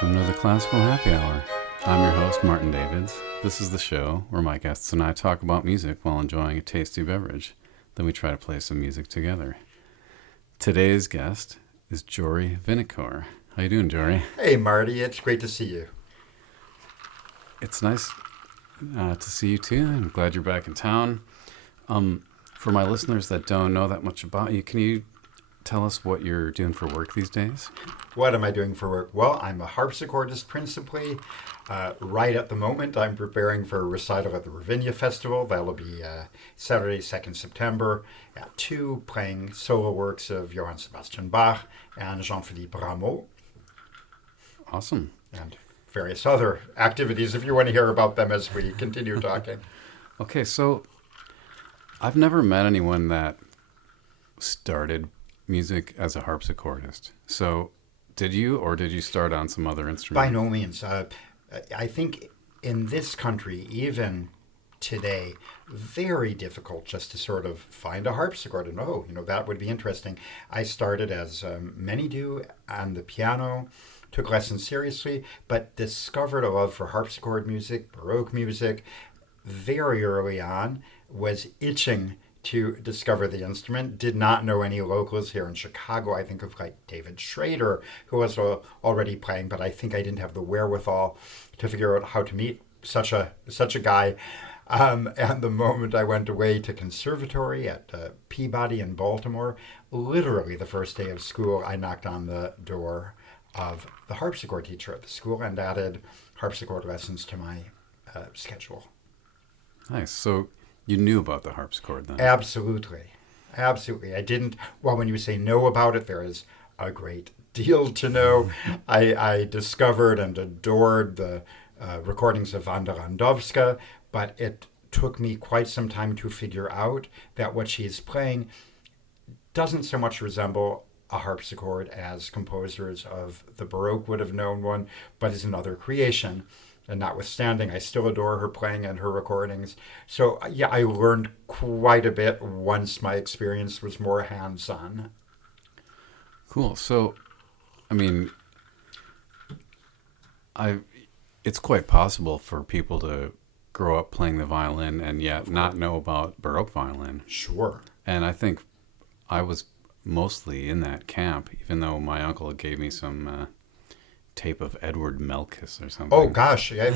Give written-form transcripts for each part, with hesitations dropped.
Welcome to the Classical Happy Hour. I'm your host, Martin Davids. This is the show where my guests and I talk about music while enjoying a tasty beverage. Then we try to play some music together. Today's guest is Jory Vinikour. How you doing, Jory? Hey, Marty. It's great to see you. It's nice to see you, too. I'm glad you're back in town. For my listeners that don't know that much about you, can you tell us what you're doing for work these days? What am I doing for work? Well, I'm a harpsichordist principally. Right at the moment, I'm preparing for a recital at the Ravinia Festival. That'll be Saturday, 2nd September at 2, playing solo works of Johann Sebastian Bach and Jean-Philippe Rameau. Awesome. And various other activities if you want to hear about them as we continue talking. Okay, so I've never met anyone that started music as a harpsichordist. So did you, or did you start on some other instrument? By no means. I think in this country, even today, very difficult just to sort of find a harpsichord and, that would be interesting. I started, as many do, on the piano, took lessons seriously, but discovered a love for harpsichord music, Baroque music, very early on, was itching to discover the instrument. Did not know any locals here in Chicago. I think of like David Schrader, who was already playing, but I think I didn't have the wherewithal to figure out how to meet such a guy. And the moment I went away to conservatory at Peabody in Baltimore, literally the first day of school, I knocked on the door of the harpsichord teacher at the school and added harpsichord lessons to my schedule. Nice. So you knew about the harpsichord then? Absolutely. I didn't, well, when you say know about it, there is a great deal to know. I discovered and adored the recordings of Wanda Landowska, but it took me quite some time to figure out that what she is playing doesn't so much resemble a harpsichord as composers of the Baroque would have known one, but is another creation. And notwithstanding, I still adore her playing and her recordings. So, yeah, I learned quite a bit once my experience was more hands-on. Cool. So, I mean, it's quite possible for people to grow up playing the violin and yet not know about Baroque violin. Sure. And I think I was mostly in that camp, even though my uncle gave me some tape of Edward Melkis or something. Oh gosh, yeah,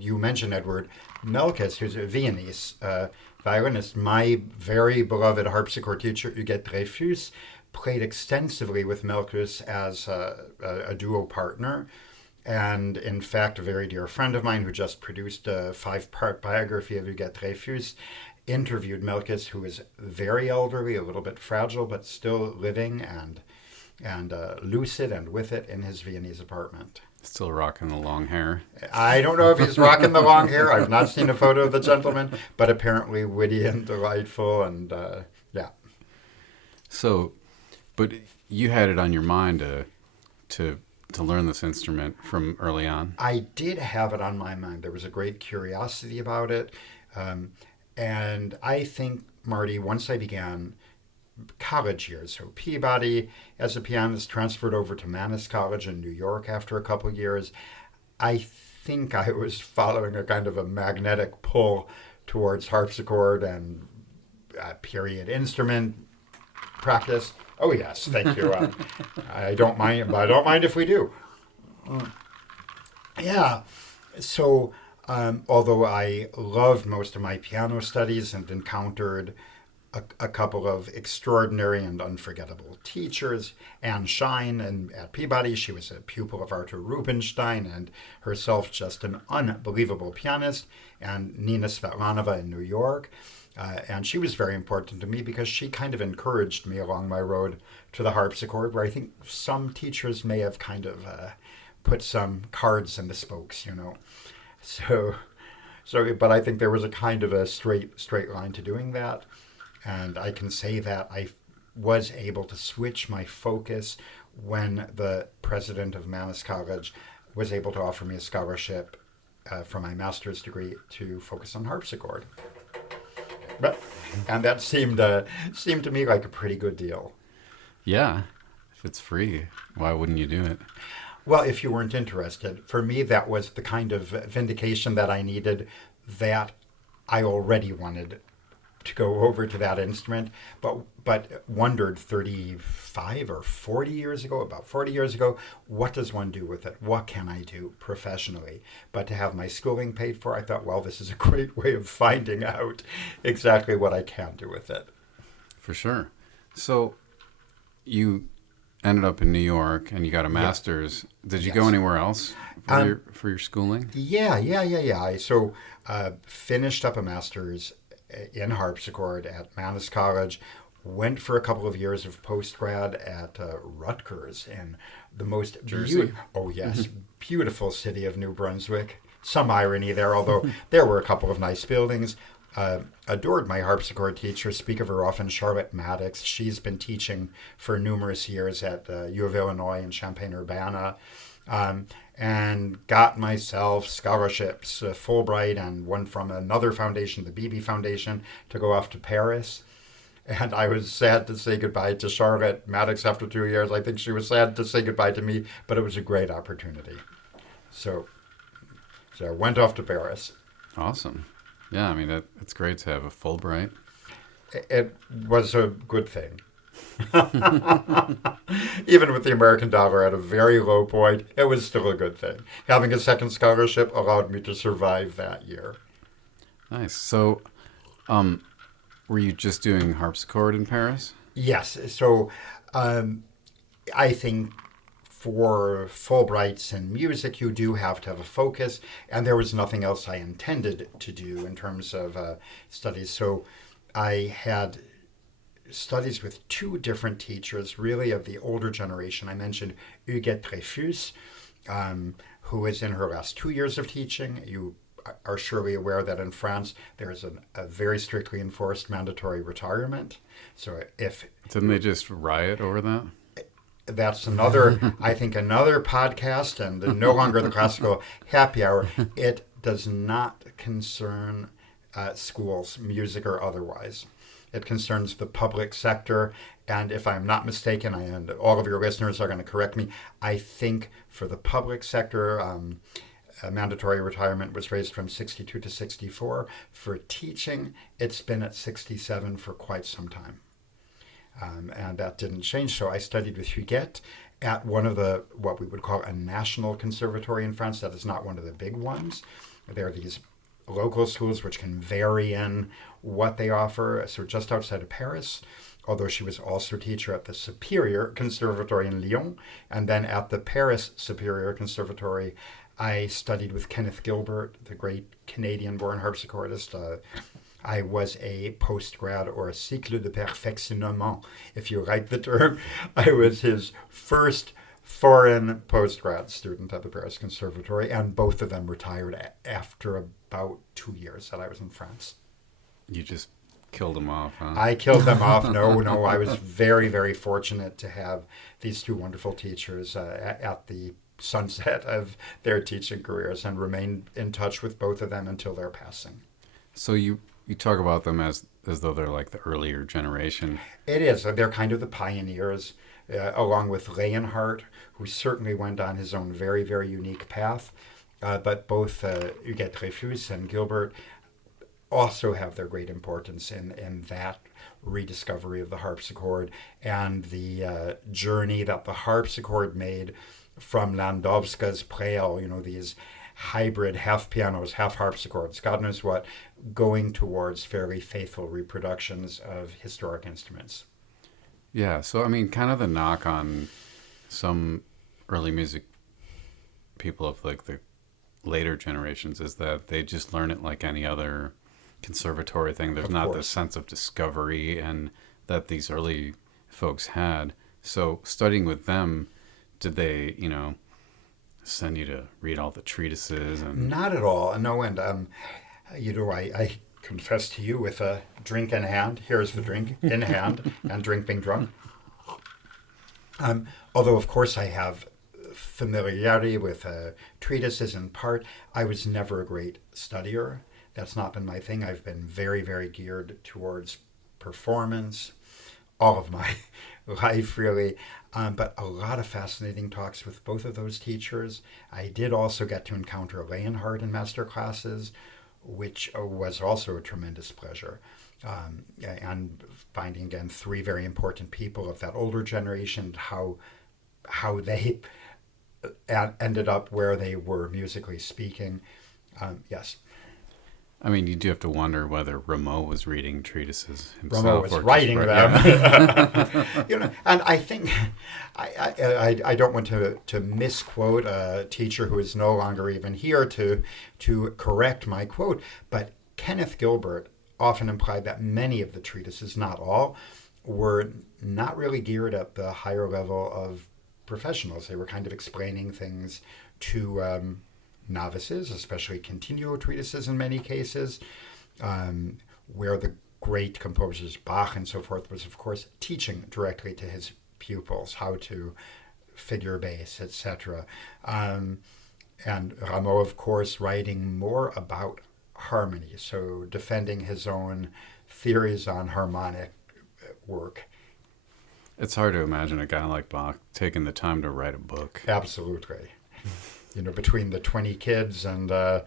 you mentioned Edward Melkis, who's a Viennese violinist. My very beloved harpsichord teacher, Huguette Dreyfus, played extensively with Melkis as a duo partner. And in fact, a very dear friend of mine who just produced a 5-part biography of Huguette Dreyfus interviewed Melkis, who is very elderly, a little bit fragile, but still living and lucid and with it in his Viennese apartment. Still rocking the long hair. I don't know if he's rocking the long hair. I've not seen a photo of the gentleman, but apparently witty and delightful, and yeah. So, but you had it on your mind to learn this instrument from early on? I did have it on my mind. There was a great curiosity about it. And I think, Marty, once I began college years, so Peabody as a pianist, transferred over to Mannes College in New York after a couple of years, I think I was following a kind of a magnetic pull towards harpsichord and period instrument practice. Oh yes, thank you. I don't mind if we do. Yeah. So although I loved most of my piano studies and encountered a couple of extraordinary and unforgettable teachers, Anne Shine at Peabody, she was a pupil of Arthur Rubinstein and herself just an unbelievable pianist, and Nina Svetlanova in New York. And she was very important to me because she kind of encouraged me along my road to the harpsichord, where I think some teachers may have kind of put some cards in the spokes, So, but I think there was a kind of a straight line to doing that. And I can say that I was able to switch my focus when the president of Mannes College was able to offer me a scholarship for my master's degree to focus on harpsichord. And that seemed to me like a pretty good deal. Yeah. If it's free, why wouldn't you do it? Well, if you weren't interested, for me, that was the kind of vindication that I needed, that I already wanted to go over to that instrument, but wondered 35 or 40 years ago, about 40 years ago, what does one do with it? What can I do professionally? But to have my schooling paid for, I thought, well, this is a great way of finding out exactly what I can do with it. For sure. So you ended up in New York and you got a master's. Did you go anywhere else for your schooling? Yeah. I finished up a master's in harpsichord at Manus College, went for a couple of years of postgrad at Rutgers in the most beautiful city of New Brunswick. Some irony there, although there were a couple of nice buildings. Adored my harpsichord teacher, speak of her often, Charlotte Maddox. She's been teaching for numerous years at U of Illinois in Champaign-Urbana. And got myself scholarships, Fulbright, and one from another foundation, the BB Foundation, to go off to Paris. And I was sad to say goodbye to Charlotte Maddox after 2 years. I think she was sad to say goodbye to me, but it was a great opportunity. So I went off to Paris. Awesome. Yeah, I mean, it's great to have a Fulbright. It was a good thing. Even with the American dollar at a very low point, it was still a good thing. Having a second scholarship allowed me to survive that year. Nice. So, were you just doing harpsichord in Paris? Yes. So, I think for Fulbrights in music, you do have to have a focus, and there was nothing else I intended to do in terms of studies. So, I had studies with two different teachers, really of the older generation. I mentioned Huguette Dreyfus, who is in her last 2 years of teaching. You are surely aware that in France there is a very strictly enforced mandatory retirement. So if didn't they just riot over that? That's another, I think, another podcast, and no longer the classical happy hour. It does not concern schools, music or otherwise. It concerns the public sector, and if I'm not mistaken, and all of your listeners are going to correct me, I think for the public sector, mandatory retirement was raised from 62 to 64. For teaching, it's been at 67 for quite some time. And that didn't change, so I studied with Huguette at one of the, what we would call a national conservatory in France. That is not one of the big ones. There are these local schools which can vary in what they offer. So just outside of Paris, although she was also a teacher at the Superior Conservatory in Lyon, and then at the Paris Superior Conservatory, I studied with Kenneth Gilbert, the great Canadian-born harpsichordist. I was a postgrad, or a cycle de perfectionnement, if you like the term. I was his first foreign postgrad student at the Paris Conservatory, and both of them retired after about 2 years that I was in France. You just killed them off, huh? I killed them off. No, I was very, very fortunate to have these two wonderful teachers at the sunset of their teaching careers, and remained in touch with both of them until their passing. So you talk about them as though they're like the earlier generation. It is. They're kind of the pioneers, along with Leonhardt, who certainly went on his own very, very unique path. But both Huguette Dreyfus and Gilbert also have their great importance in that rediscovery of the harpsichord, and the journey that the harpsichord made from Landowska's Preil, these hybrid half pianos, half harpsichords, God knows what, going towards fairly faithful reproductions of historic instruments. Yeah, so I mean, kind of the knock on some early music people of like the later generations is that they just learn it like any other conservatory thing. There's not this sense of discovery and that these early folks had. So studying with them, did they, send you to read all the treatises? And not at all. No, and I confess to you with a drink in hand. Here's the drink in hand, and drink being drunk. Although, of course, I have familiarity with treatises in part. I was never a great studier. That's not been my thing. I've been very, very geared towards performance all of my life, really. But a lot of fascinating talks with both of those teachers. I did also get to encounter Leonhardt in master classes, which was also a tremendous pleasure. And finding again three very important people of that older generation, how they ended up where they were musically speaking. Yes. I mean, you do have to wonder whether Rameau was reading treatises himself. Rameau was or writing just, them. Yeah. And I think I don't want to misquote a teacher who is no longer even here to correct my quote, but Kenneth Gilbert often implied that many of the treatises, not all, were not really geared at the higher level of professionals. They were kind of explaining things to novices, especially continuo treatises in many cases, where the great composers, Bach and so forth, was of course teaching directly to his pupils how to figure bass, etc. And Rameau, of course, writing more about harmony, so defending his own theories on harmonic work. It's hard to imagine a guy like Bach taking the time to write a book. Absolutely. Between the 20 kids and the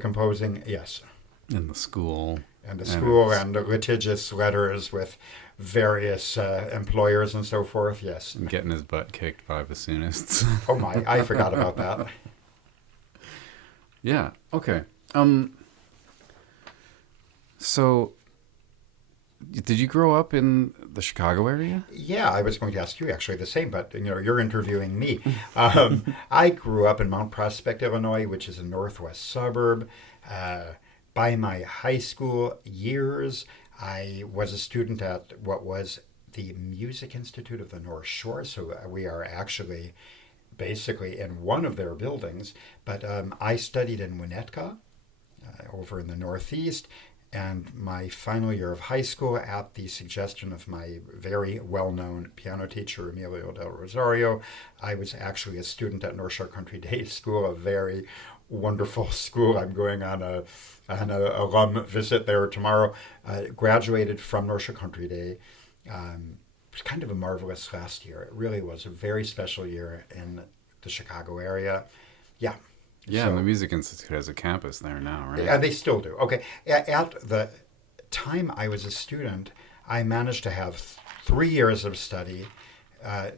composing, yes. In the school. And the school and the litigious letters with various employers and so forth, yes. And getting his butt kicked by bassoonists. Oh my, I forgot about that. Yeah, okay. So, did you grow up in the Chicago area? Yeah, I was going to ask you actually the same, but you're interviewing me. I grew up in Mount Prospect, Illinois, which is a northwest suburb. By my high school years, I was a student at what was the Music Institute of the North Shore, so we are actually basically in one of their buildings. But I studied in Winnetka, over in the Northeast, and my final year of high school, at the suggestion of my very well-known piano teacher, Emilio del Rosario, I was actually a student at North Shore Country Day School, a very wonderful school. I'm going on a alum visit there tomorrow. Graduated from North Shore Country Day. It was kind of a marvelous last year. It really was a very special year in the Chicago area. Yeah. Yeah, and the Music Institute has a campus there now, right? And they still do. Okay. At the time I was a student, I managed to have 3 years of study,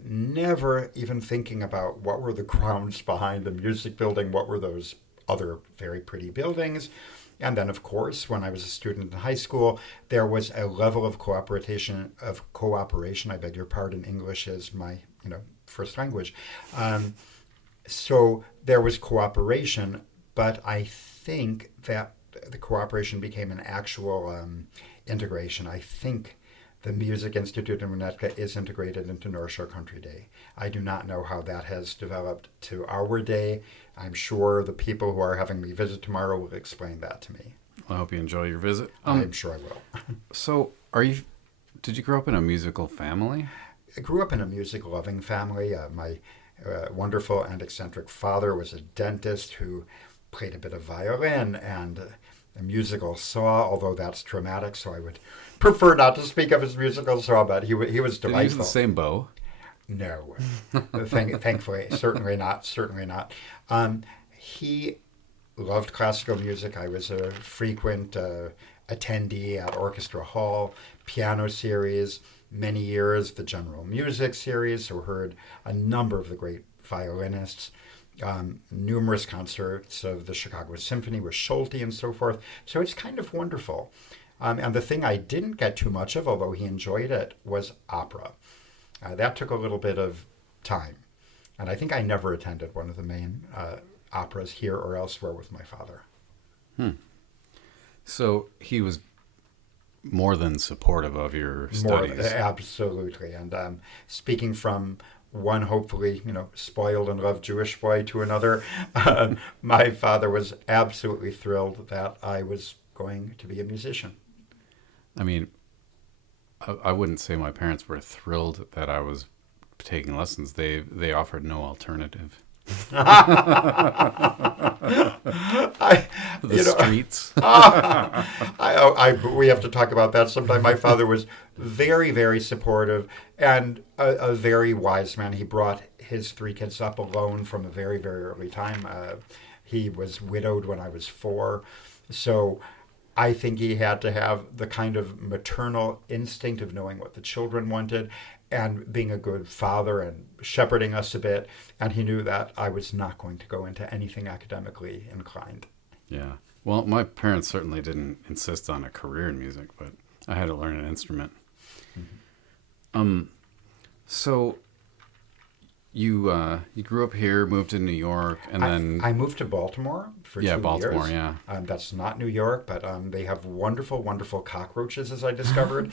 never even thinking about what were the grounds behind the music building, what were those other very pretty buildings. And then, of course, when I was a student in high school, there was a level of cooperation, I beg your pardon, English is my first language. So there was cooperation, but I think that the cooperation became an actual integration. I think the Music Institute in Winnetka is integrated into North Shore Country Day. I do not know how that has developed to our day. I'm sure the people who are having me visit tomorrow will explain that to me. I hope you enjoy your visit. I'm sure I will. So, did you grow up in a musical family? I grew up in a music-loving family. My wonderful and eccentric father was a dentist who played a bit of violin and a musical saw, although that's traumatic, so I would prefer not to speak of his musical saw, but he was delightful. Did he use the same bow? No. Thankfully, certainly not. He loved classical music. I was a frequent attendee at Orchestra Hall, piano series, many years, the General Music series, so heard a number of the great violinists, numerous concerts of the Chicago Symphony with Schulte and so forth. So it's kind of wonderful. And the thing I didn't get too much of, although he enjoyed it, was opera. That took a little bit of time. And I think I never attended one of the main operas here or elsewhere with my father. So he was more than supportive of your studies. Absolutely. And speaking from one hopefully, spoiled and loved Jewish boy to another, my father was absolutely thrilled that I was going to be a musician. I mean, I wouldn't say my parents were thrilled that I was taking lessons. They offered no alternative. The streets. We have to talk about that sometime. My father was very, very supportive and a very wise man. He brought his 3 kids up alone from a very, very early time. He was widowed when I was 4. So I think he had to have the kind of maternal instinct of knowing what the children wanted and being a good father and shepherding us a bit. And he knew that I was not going to go into anything academically inclined. Yeah. Well, my parents certainly didn't insist on a career in music, but I had to learn an instrument. Mm-hmm. So you grew up here, moved to New York, and then I moved to Baltimore for 2 years. Baltimore, yeah. That's not New York, but they have wonderful, wonderful cockroaches, as I discovered.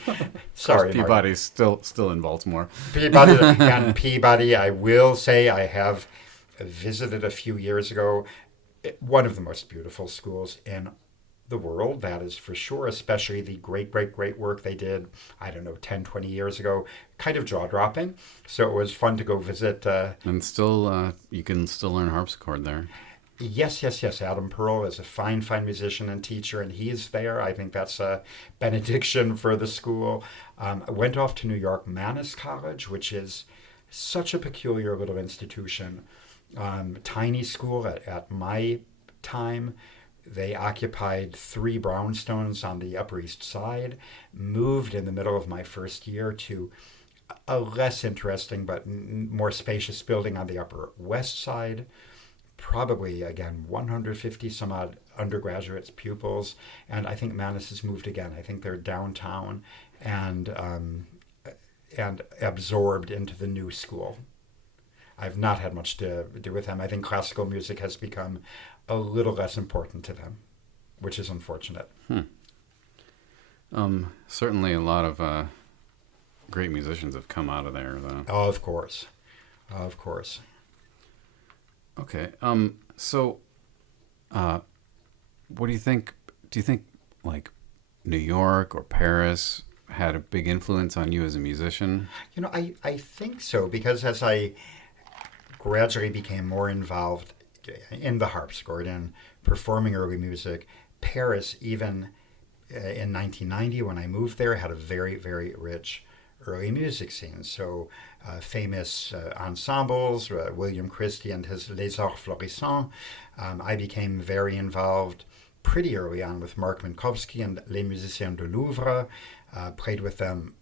Sorry, Peabody's still in Baltimore. Peabody, I will say I have visited a few years ago. One of the most beautiful schools in the world, that is for sure, especially the great, great, great work they did, 10, 20 years ago, kind of jaw-dropping. So it was fun to go visit. And still, you can still learn harpsichord there. Yes. Adam Pearl is a fine, fine musician and teacher, and he's there. I think that's a benediction for the school. I went off to New York Mannes College, which is such a peculiar little institution. Tiny school at my time. They occupied 3 brownstones on the Upper East Side, moved in the middle of my first year to a less interesting but more spacious building on the Upper West Side. Probably, again, 150 some odd undergraduates, pupils, and I think Mannes has moved again. I think they're downtown and absorbed into the new school. I've not had much to do with them. I think classical music has become a little less important to them, which is unfortunate. Certainly a lot of great musicians have come out of there, though. Oh, of course. Okay. So, what do you think? Do you think like New York or Paris had a big influence on you as a musician? I think so, because as I gradually became more involved in the harpsichord and performing early music, Paris, even in 1990 when I moved there, had a very, very rich early music scene. So famous ensembles, William Christie and his Les Arts Florissants. I became very involved pretty early on with Mark Minkowski and Les Musiciens de Louvre, played with them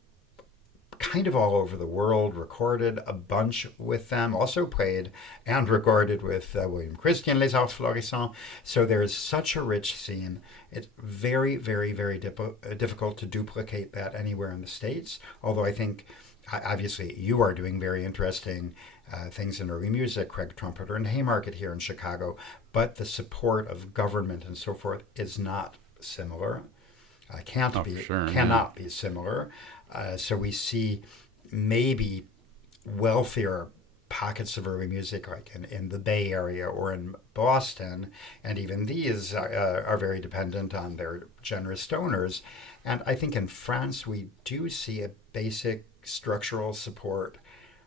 kind of all over the world, recorded a bunch with them, also played and recorded with William Christie and Les Arts Florissants. So there is such a rich scene. It's very, very, very difficult to duplicate that anywhere in the States, although I think, obviously, you are doing very interesting things in early music, Craig Trumpeter and Haymarket here in Chicago, but the support of government and so forth is not similar. Cannot be similar. So we see maybe wealthier pockets of early music, like in the Bay Area or in Boston, and even these are very dependent on their generous donors. And I think in France we do see a basic structural support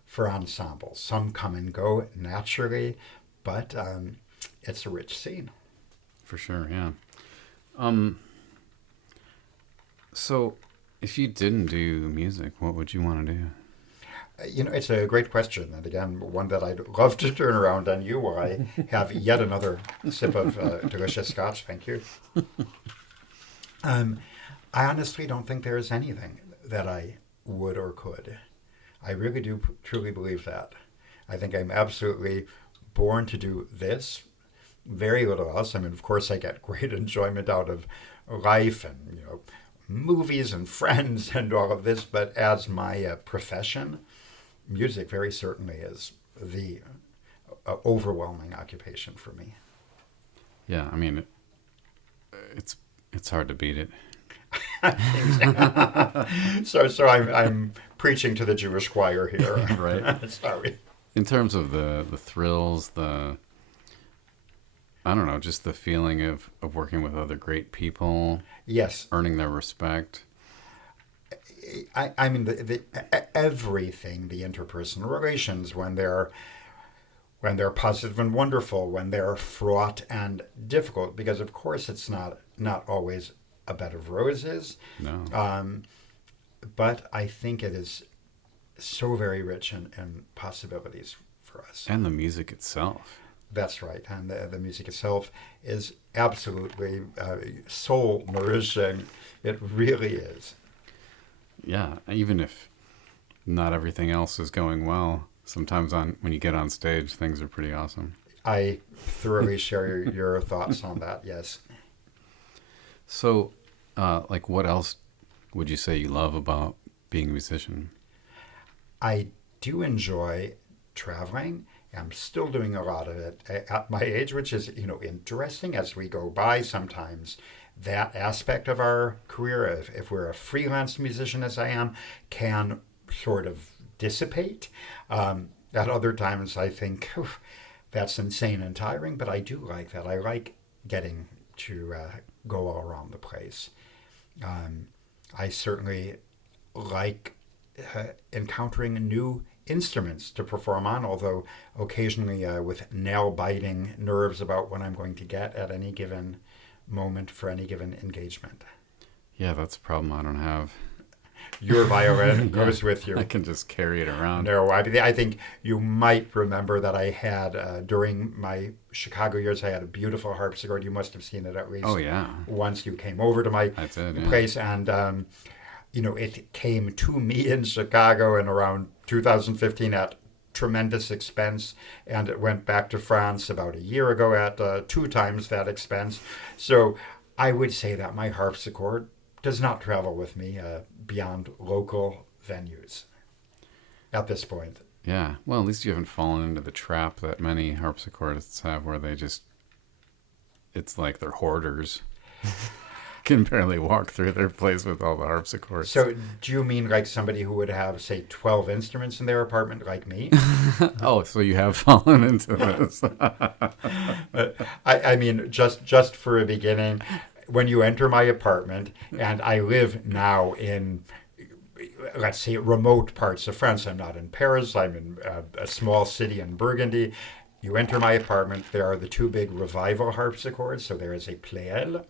for ensembles. Some come and go naturally, but it's a rich scene. For sure, yeah. So, if you didn't do music, what would you want to do? It's a great question, and again, one that I'd love to turn around on you while I have yet another sip of delicious scotch. Thank you. I honestly don't think there is anything that I would or could. I really do truly believe that. I think I'm absolutely born to do this, very little else. I mean, of course, I get great enjoyment out of life and, movies and friends and all of this, but as my profession, music very certainly is the overwhelming occupation for me. Yeah, I mean, it's hard to beat it. So I'm preaching to the Jewish choir here. Right. Sorry. In terms of the thrills, I don't know, just the feeling of working with other great people. Yes. Earning their respect. I mean, everything, the interpersonal relations, when when they're positive and wonderful, when they're fraught and difficult, because of course it's not always a bed of roses. No. But I think it is so very rich in possibilities for us. And the music itself. That's right. And the music itself is absolutely soul nourishing. It really is. Yeah, even if not everything else is going well, sometimes when you get on stage, things are pretty awesome. I thoroughly share your thoughts on that, yes. So, like, what else would you say you love about being a musician? I do enjoy traveling. I'm still doing a lot of it at my age, which is, interesting as we go by sometimes. That aspect of our career, if we're a freelance musician as I am, can sort of dissipate. At other times, I think that's insane and tiring, but I do like that. I like getting to go all around the place. I certainly like encountering new instruments to perform on, although occasionally with nail-biting nerves about what I'm going to get at any given moment for any given engagement. Yeah, that's a problem I don't have. Your violin goes with you. I can just carry it around. No, I think you might remember that I had, during my Chicago years, I had a beautiful harpsichord. You must have seen it at least once you came over to my place. And, it came to me in Chicago in around 2015 at tremendous expense. And it went back to France about a year ago at 2 times that expense. So I would say that my harpsichord does not travel with me beyond local venues at this point. Yeah. Well, at least you haven't fallen into the trap that many harpsichordists have where it's like they're hoarders. Can barely walk through their place with all the harpsichords. So do you mean like somebody who would have, say, 12 instruments in their apartment like me? Oh, so you have fallen into this. I mean, just for a beginning, when you enter my apartment, and I live now in, let's say, remote parts of France. I'm not in Paris. I'm in a small city in Burgundy. You enter my apartment. There are the 2 big revival harpsichords. So there is a Pleyel,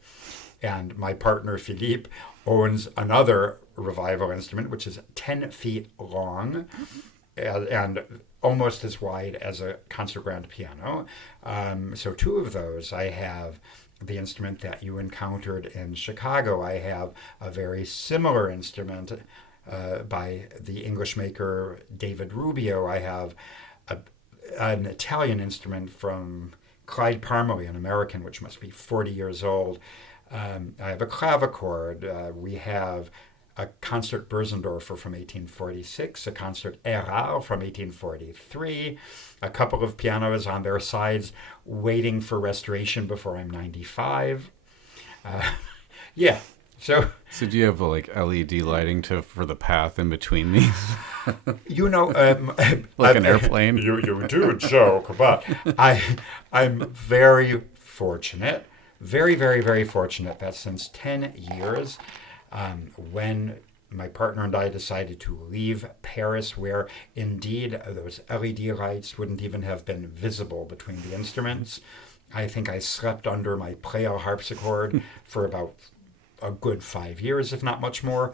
and my partner Philippe owns another revival instrument, which is 10 feet long and almost as wide as a concert grand piano. So 2 of those. I have the instrument that you encountered in Chicago. I have a very similar instrument by the English maker David Rubio. I have an Italian instrument from Clyde Parmalee, an American, which must be 40 years old. I have a clavichord. We have a concert Bösendorfer from 1846, a concert Erard from 1843, a couple of pianos on their sides waiting for restoration before I'm 95. Yeah. So do you have like LED lighting for the path in between these? Like an airplane? You do joke, but I'm very fortunate. Very, very, very fortunate that since 10 years, when my partner and I decided to leave Paris, where indeed those LED lights wouldn't even have been visible between the instruments, I think I slept under my Pleyel harpsichord for about a good 5 years, if not much more.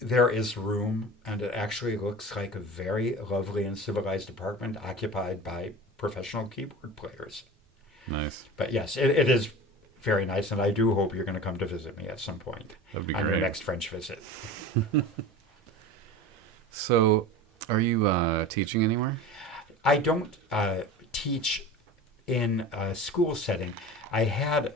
There is room, and it actually looks like a very lovely and civilized apartment occupied by professional keyboard players. Nice. But yes, it is very nice, and I do hope you're going to come to visit me at some point. That'd be on great. your next French visit. So, are you teaching anywhere? I don't teach in a school setting. I had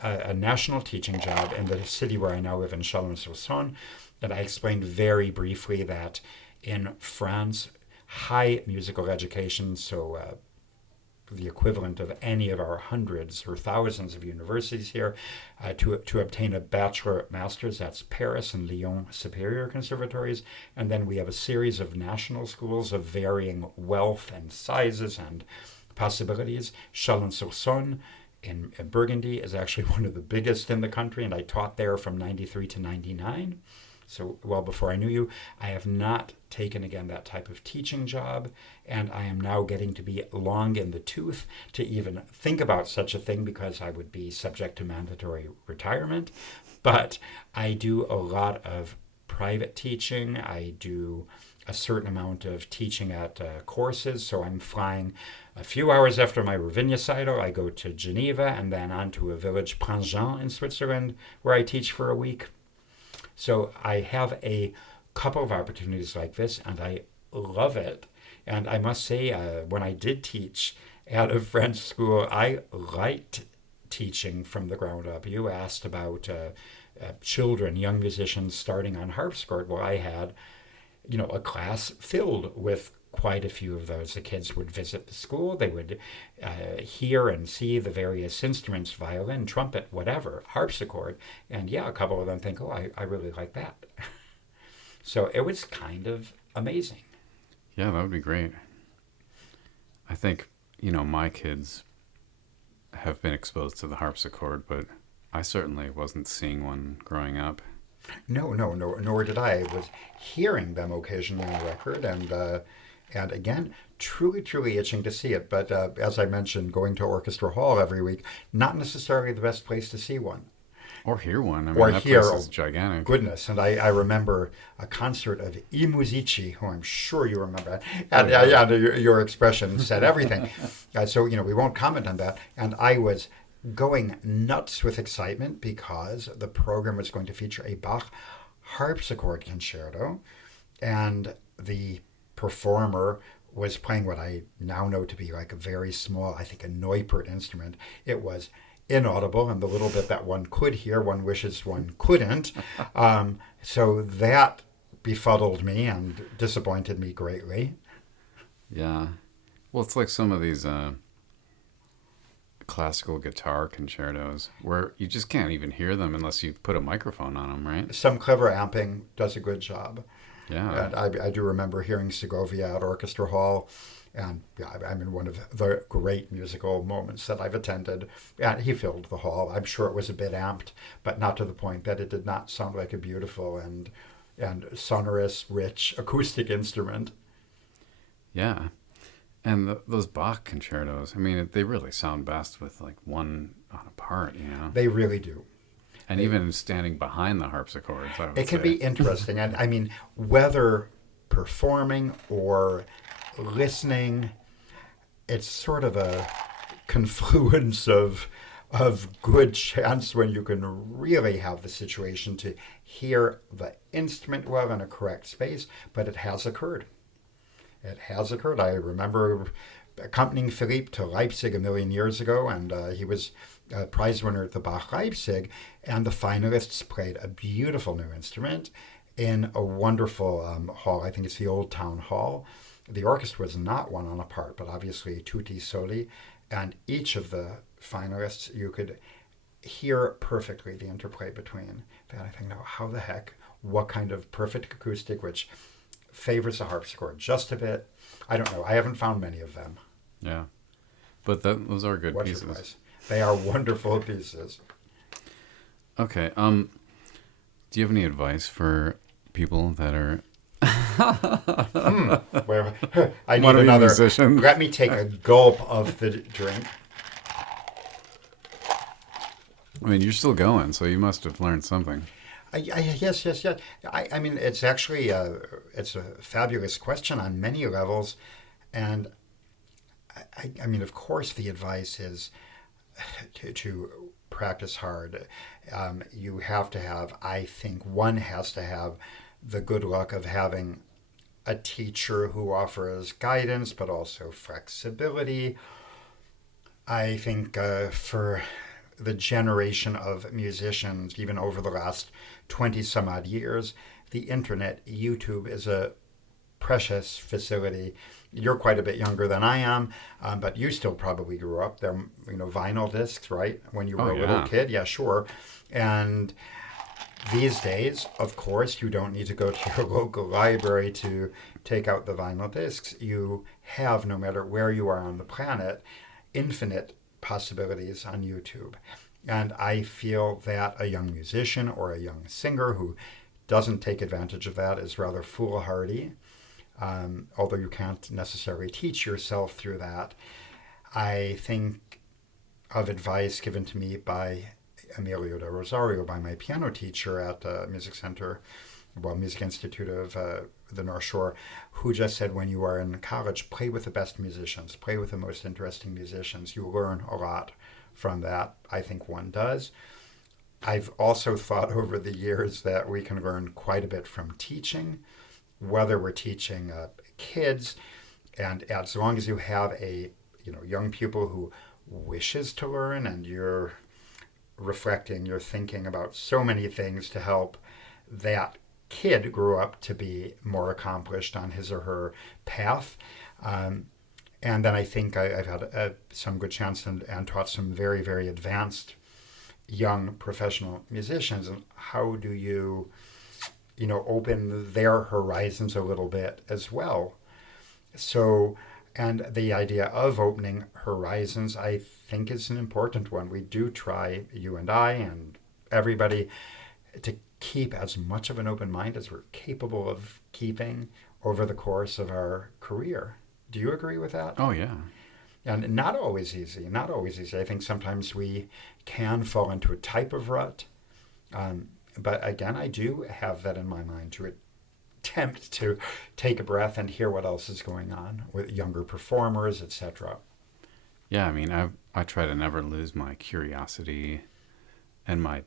a national teaching job in the city where I now live in Chalon-sur-Saône, and I explained very briefly that in France, high musical education, so the equivalent of any of our hundreds or thousands of universities here, to obtain a bachelor master's, that's Paris and Lyon Superior Conservatories, and then we have a series of national schools of varying wealth and sizes and possibilities. Chalon-sur-Saône in Burgundy is actually one of the biggest in the country, and I taught there from 93 to 99. So well before I knew you, I have not taken again that type of teaching job, and I am now getting to be long in the tooth to even think about such a thing because I would be subject to mandatory retirement. But I do a lot of private teaching. I do a certain amount of teaching at courses. So I'm flying a few hours after my Revignicital. I go to Geneva and then on to a village, Prangin, in Switzerland, where I teach for a week. So I have a couple of opportunities like this, and I love it. And I must say, when I did teach at a French school, I liked teaching from the ground up. You asked about children, young musicians starting on harpsichord. Well, I had, a class filled with quite a few of those. The kids would visit the school. They would hear and see the various instruments, violin, trumpet, whatever, harpsichord. And yeah, a couple of them think, oh, I really like that. So it was kind of amazing. Yeah, that would be great. I think, my kids have been exposed to the harpsichord, but I certainly wasn't seeing one growing up. No, nor did I. I was hearing them occasionally on the record, and again, truly itching to see it. But as I mentioned, going to Orchestra Hall every week, not necessarily the best place to see one. Or hear one. Or that hear, place is gigantic. Goodness, and I remember a concert of I Musici, who I'm sure you remember, and your expression said everything. So, we won't comment on that. And I was going nuts with excitement because the program was going to feature a Bach harpsichord concerto, and the performer was playing what I now know to be like a very small, I think a Neupert instrument. It was inaudible, and the little bit that one could hear, one wishes one couldn't. So that befuddled me and disappointed me greatly. Yeah. Well, it's like some of these classical guitar concertos where you just can't even hear them unless you put a microphone on them, right? Some clever amping does a good job. Yeah. And I do remember hearing Segovia at Orchestra Hall. And yeah, I mean, one of the great musical moments that I've attended. And he filled the hall. I'm sure it was a bit amped, but not to the point that it did not sound like a beautiful and sonorous, rich acoustic instrument. Yeah. And those Bach concertos, I mean, they really sound best with like one on a part, They really do. And even standing behind the harpsichords, I would it can say. be interesting. And I mean, whether performing or listening, it's sort of a confluence of good chance when you can really have the situation to hear the instrument well in a correct space, but it has occurred. It has occurred. I remember accompanying Philippe to Leipzig a million years ago, and he was a prize winner at the Bach Leipzig, and the finalists played a beautiful new instrument in a wonderful hall. I think it's the Old Town Hall. The orchestra was not one on a part, but obviously tutti soli, and each of the finalists, you could hear perfectly the interplay between that. I think, now, how the heck, what kind of perfect acoustic, which favors the harpsichord just a bit. I don't know. I haven't found many of them. Yeah. But those are good pieces. Price? They are wonderful pieces. Okay. Do you have any advice for people that are... I need another. Let me take a gulp of the drink. I mean, you're still going, so you must have learned something. Yes. I mean, it's actually it's a fabulous question on many levels, and I mean, of course, the advice is to practice hard. You have to have, I think, one has to have the good luck of having a teacher who offers guidance, but also flexibility. I think for the generation of musicians, even over the last 20 some odd years, the internet, YouTube is a precious facility. You're quite a bit younger than I am, but you still probably grew up. There, vinyl discs, right? When you were a little kid, yeah, sure. And these days, of course, you don't need to go to your local library to take out the vinyl discs. You have, no matter where you are on the planet, infinite possibilities on YouTube. And I feel that a young musician or a young singer who doesn't take advantage of that is rather foolhardy, although you can't necessarily teach yourself through that. I think of advice given to me by Emilio de Rosario, by my piano teacher at Music Institute of the North Shore, who just said, when you are in college, play with the best musicians, play with the most interesting musicians. You learn a lot from that. I think one does. I've also thought over the years that we can learn quite a bit from teaching, whether we're teaching kids, and as long as you have a young pupil who wishes to learn, and you're reflecting, you're thinking about so many things to help that kid grow up to be more accomplished on his or her path. And then I think I've had some good chance and taught some very, very advanced young professional musicians. And how do you, open their horizons a little bit as well? So, and the idea of opening horizons, I think, is an important one. We do try, you and I and everybody, to keep as much of an open mind as we're capable of keeping over the course of our career. Do you agree with that? Oh, yeah. And not always easy. I think sometimes we can fall into a type of rut. But again, I do have that in my mind, to attempt to take a breath and hear what else is going on with younger performers, etc. Yeah, I mean, I try to never lose my curiosity and my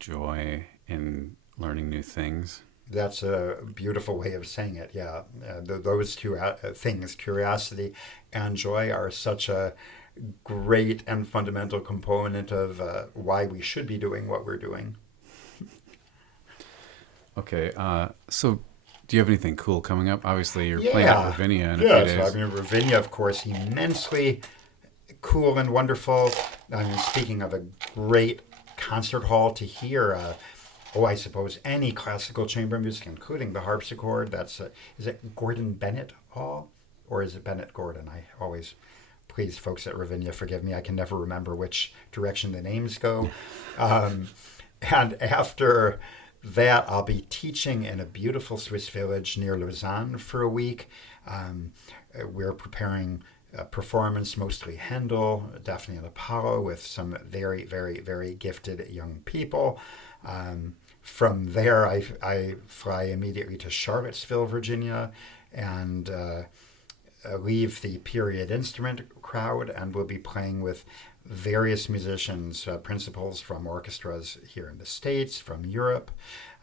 joy in learning new things. That's a beautiful way of saying it, yeah. Those two things, curiosity and joy, are such a great and fundamental component of why we should be doing what we're doing. Okay, so do you have anything cool coming up? Obviously, you're playing at Ravinia in a few days. Yes, I mean, Ravinia, of course, immensely cool and wonderful. I mean, speaking of a great concert hall to hear, I suppose any classical chamber music, including the harpsichord. That's is it Gordon Bennett Hall, or is it Bennett Gordon? I always, please, folks at Ravinia, forgive me. I can never remember which direction the names go. And after that, I'll be teaching in a beautiful Swiss village near Lausanne for a week. We're preparing a performance, mostly Handel, Daphne and Apollo, with some very, very, very gifted young people. From there, I fly immediately to Charlottesville, Virginia, and leave the period instrument crowd, and we'll be playing with various musicians, principals from orchestras here in the States, from Europe,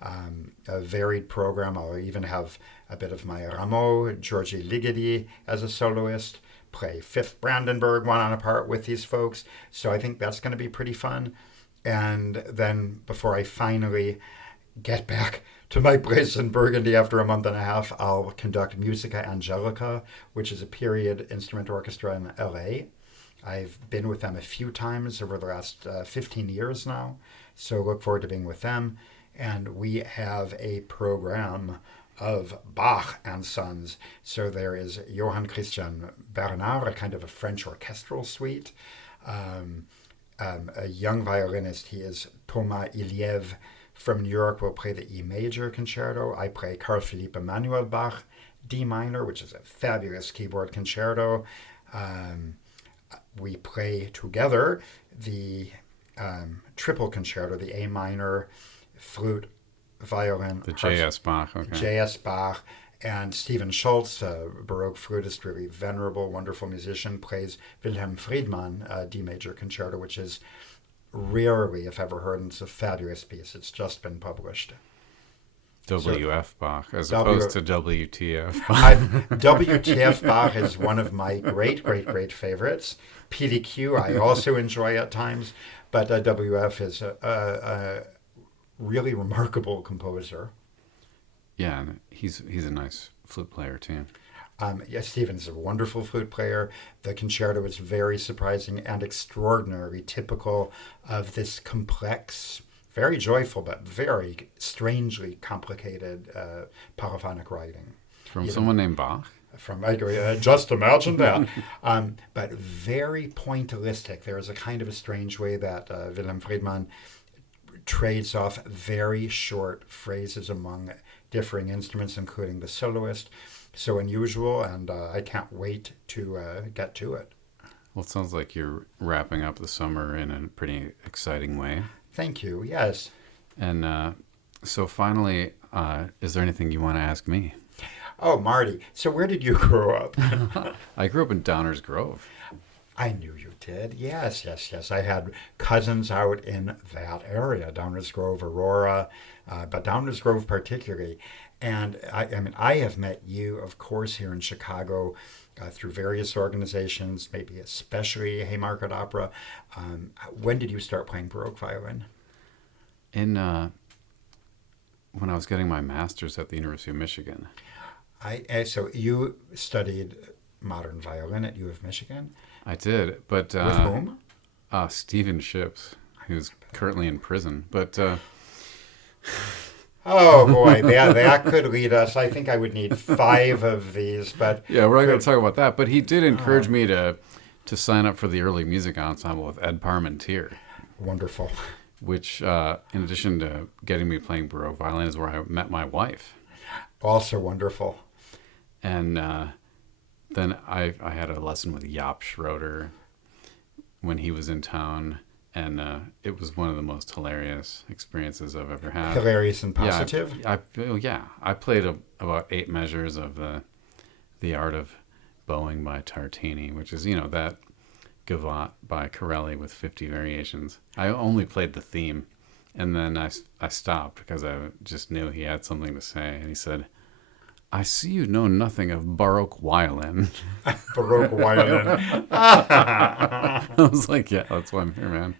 a varied program. I'll even have a bit of my Rameau, Georgie Ligeti as a soloist, play Fifth Brandenburg one on a part with these folks. So I think that's going to be pretty fun. And then before I finally get back to my place in Burgundy after a month and a half, I'll conduct Musica Angelica, which is a period instrument orchestra in LA. I've been with them a few times over the last 15 years now, so look forward to being with them. And we have a program of Bach and Sons. So there is Johann Christian Bernard, a kind of a French orchestral suite. A young violinist, he is Thomas Iliev from New York, will play the E major concerto. I play Carl Philipp Emanuel Bach, D minor, which is a fabulous keyboard concerto. We play together the triple concerto, the A minor, flute, violin. The J.S. Bach, okay. J.S. Bach. And Stephen Schultz, a Baroque flutist, really venerable, wonderful musician, plays Wilhelm Friedmann, D major concerto, which is rarely, if ever, heard, and it's a fabulous piece. It's just been published. W.F. Bach, as opposed to W.T.F. Bach. W.T.F. Bach is one of my great, great, great favorites. PDQ I also enjoy at times, but W.F. is a really remarkable composer. Yeah, and he's a nice flute player, too. Yes, Stephen's a wonderful flute player. The concerto is very surprising and extraordinarily typical of this complex, very joyful, but very strangely complicated polyphonic writing. From someone named Bach? Just imagine that. But very pointillistic. There is a kind of a strange way that Wilhelm Friedmann trades off very short phrases among differing instruments, including the soloist. So unusual, and I can't wait to get to it. Well, it sounds like you're wrapping up the summer in a pretty exciting way. Thank you. Yes. And so finally, is there anything you want to ask me? Oh, Marty. So where did you grow up? I grew up in Downers Grove. I knew you did. Yes, yes, yes. I had cousins out in that area, Downers Grove, Aurora, but Downers Grove particularly. And I mean, I have met you, of course, here in Chicago through various organizations, maybe especially Haymarket Opera. When did you start playing Baroque violin? When I was getting my master's at the University of Michigan. So you studied modern violin at U of Michigan? I did, but With whom? Stephen Ships, who's currently in prison. But oh boy, that could lead us. I think I would need 5 of these, but yeah, we're not going to talk about that. But he did encourage me to sign up for the early music ensemble with Ed Parmentier. Wonderful. Which, in addition to getting me playing Baroque violin, is where I met my wife. Also wonderful. And then I had a lesson with Jaap Schroeder when he was in town, and it was one of the most hilarious experiences I've ever had. Hilarious and positive? Yeah, I played about 8 measures of the Art of Bowing by Tartini, which is, that Gavotte by Corelli with 50 variations. I only played the theme, and then I stopped because I just knew he had something to say, and he said, "I see you know nothing of Baroque violin." Baroque violin. I was like, yeah, that's why I'm here, man.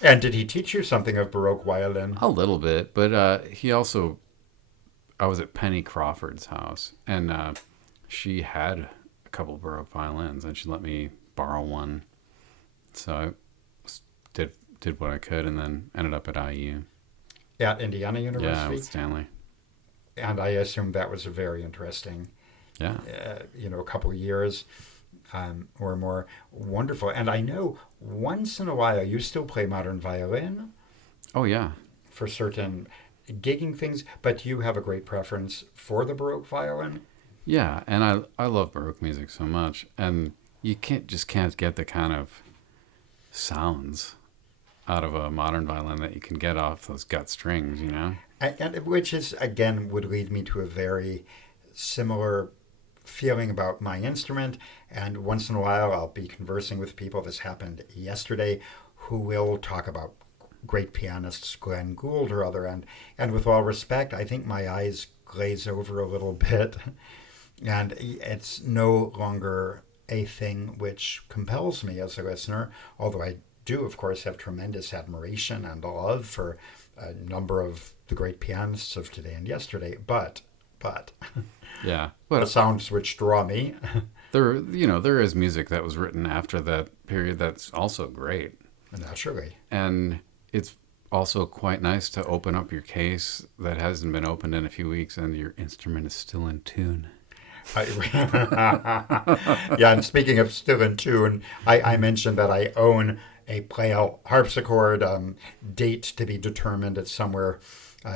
And did he teach you something of Baroque violin? A little bit, but he also, I was at Penny Crawford's house, and she had a couple Baroque violins, and she let me borrow one. So I did what I could, and then ended up at IU. At Indiana University? Yeah, with Stanley. And I assume that was a very interesting, a couple of years or more. Wonderful. And I know once in a while you still play modern violin. Oh, yeah. For certain gigging things, but you have a great preference for the Baroque violin? Yeah, and I love Baroque music so much, and you can't get the kind of sounds out of a modern violin that you can get off those gut strings, And which is, again, would lead me to a very similar feeling about my instrument. And once in a while, I'll be conversing with people, this happened yesterday, who will talk about great pianists, Glenn Gould or other. And with all respect, I think my eyes glaze over a little bit. And it's no longer a thing which compels me as a listener, although I do, of course, have tremendous admiration and love for a number of the great pianists of today and yesterday, but yeah, the sounds which draw me. there is music that was written after that period that's also great. Naturally. And it's also quite nice to open up your case that hasn't been opened in a few weeks and your instrument is still in tune. Yeah, and speaking of still in tune, I mentioned that I own a Pleyel harpsichord, date to be determined. It's somewhere,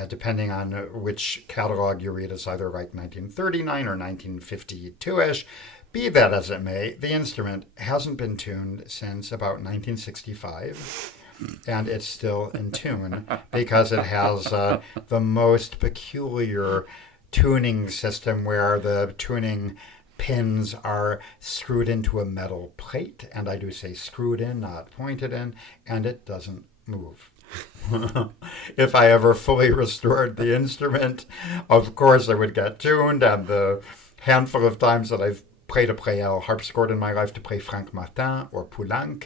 depending on which catalog you read, it's either like 1939 or 1952-ish. Be that as it may, the instrument hasn't been tuned since about 1965. And it's still in tune because it has the most peculiar tuning system where the tuning pins are screwed into a metal plate, and I do say screwed in, not pointed in, and it doesn't move. If I ever fully restored the instrument, of course I would get tuned, and the handful of times that I've played a Pleyel harpsichord in my life to play Frank Martin or Poulenc,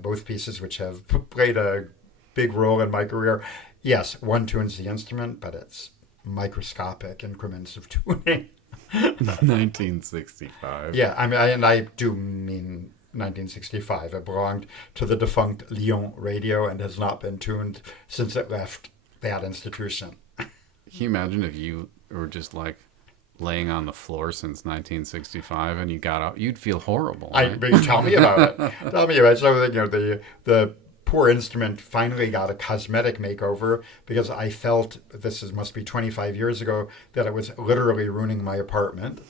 both pieces which have played a big role in my career. Yes, one tunes the instrument, but it's microscopic increments of tuning. 1965. Yeah, I do mean 1965. It belonged to the defunct Lyon radio and has not been tuned since it left that institution. Can you imagine if you were just like laying on the floor since 1965 and you got up? You'd feel horrible. Right? Tell me about it. Tell me about it. So, the poor instrument finally got a cosmetic makeover because I felt, must be 25 years ago, that it was literally ruining my apartment.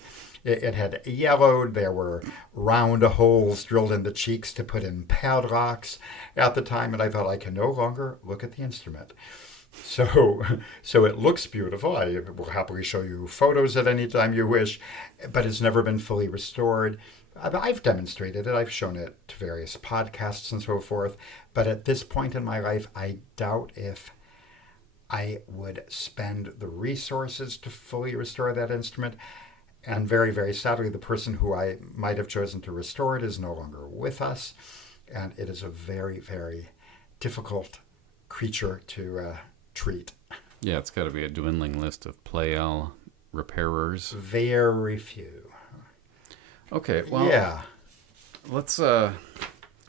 It had yellowed. There were round holes drilled in the cheeks to put in padlocks at the time, and I thought I can no longer look at the instrument. So it looks beautiful. I will happily show you photos at any time you wish, but it's never been fully restored. I've demonstrated it. I've shown it to various podcasts and so forth. But at this point in my life, I doubt if I would spend the resources to fully restore that instrument. And very, very sadly, the person who I might have chosen to restore it is no longer with us. And it is a very, very difficult creature to treat. Yeah, it's got to be a dwindling list of Pleyel repairers. Very few. Okay, well, yeah. Let's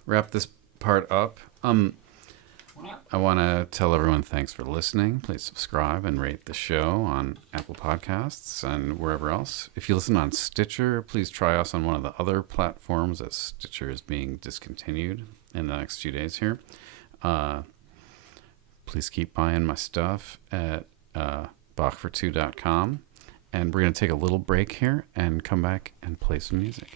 wrap this part up. I want to tell everyone thanks for listening. Please subscribe and rate the show on Apple Podcasts and wherever else. If you listen on Stitcher, please try us on one of the other platforms, as Stitcher is being discontinued in the next few days here. Please keep buying my stuff at bachfor2.com. And we're going to take a little break here and come back and play some music.